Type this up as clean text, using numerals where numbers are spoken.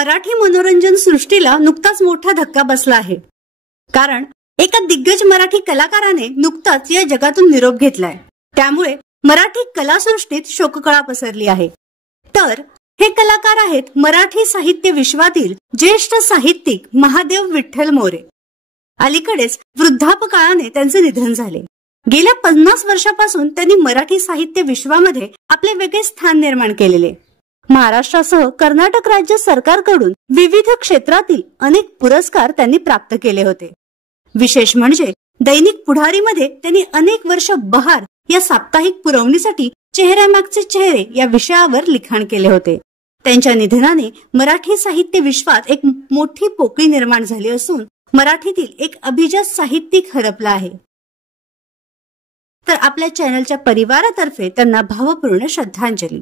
मराठी मनोरंजन सृष्टीला नुकताच मोठा धक्का बसला आहे। कारण एका दिग्गज मराठी कलाकाराने नुकताच या जगातून निरोप घेतलाय। त्यामुळे मराठी कलासृष्टीत शोककळा पसरली आहे। तर हे कलाकार आहेत मराठी साहित्य विश्वातील ज्येष्ठ साहित्यिक महादेव विठ्ठल मोरे। अलीकडेच वृद्धापकाळाने त्यांचे निधन झाले। गेल्या 50 वर्षापासून त्यांनी मराठी साहित्य विश्वामध्ये आपले वेगळे स्थान निर्माण केलेले। महाराष्ट्रासह कर्नाटक राज्य सरकारकडून विविध क्षेत्रातील अनेक पुरस्कार त्यांनी प्राप्त केले होते। विशेष म्हणजे दैनिक पुढारीमध्ये त्यांनी अनेक वर्ष बहार या साप्ताहिक पुरवणीसाठी चेहऱ्यामागचे चेहरे या विषयावर लिखाण केले होते। त्यांच्या निधनाने मराठी साहित्य विश्वात एक मोठी पोकळी निर्माण झाली असून मराठीतील एक अभिजात साहित्यिक हरपला आहे। तर आपल्या चॅनलच्या परिवारातर्फे त्यांना भावपूर्ण श्रद्धांजली।